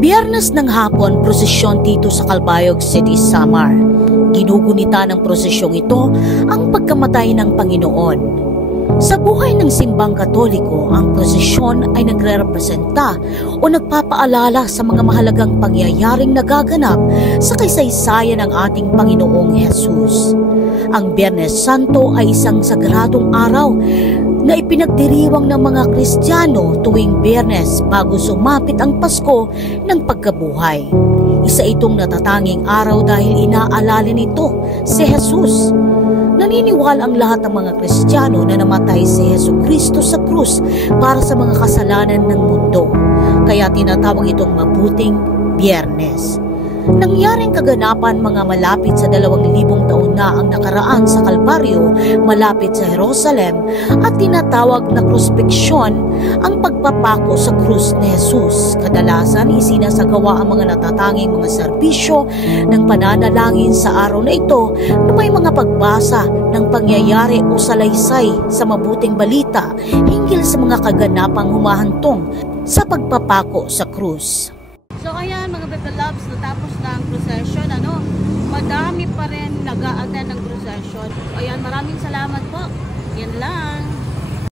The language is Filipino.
Biyernes ng hapon, prosesyon dito sa Calbayog City, Samar. Ginugunita ng prosesyong ito ang pagkamatay ng Panginoon. Sa buhay ng simbang Katoliko, ang prosesyon ay nagre-representa o nagpapaalala sa mga mahalagang pangyayaring nagaganap sa kasaysayan ng ating Panginoong Hesus. Ang Biyernes Santo ay isang sagradong araw na ipinagdiriwang ng mga Kristiyano tuwing Biyernes bago sumapit ang Pasko ng pagkabuhay. Isa itong natatanging araw dahil inaalala nito si Jesus. Naniniwala ang lahat ng mga Kristiyano na namatay si Jesucristo sa krus para sa mga kasalanan ng mundo. Kaya tinatawag itong mabuting Biyernes. Nangyaring kaganapan mga malapit sa 2,000 taon na ang nakaraan sa Kalbaryo, malapit sa Jerusalem, at tinatawag na krusipiksyon ang pagpapako sa krus ni Jesus. Kadalasan isinasagawa ang mga natatanging mga serbisyo ng pananalangin sa araw na ito na may mga pagbasa ng pangyayari o salaysay sa mabuting balita hinggil sa mga kaganapang humahantong sa pagpapako sa krus. So ayan mga Bebe Loves, natapos na ang procession, madami pa rin nag-a-attend ng procession. So ayan, maraming salamat po. Yan lang.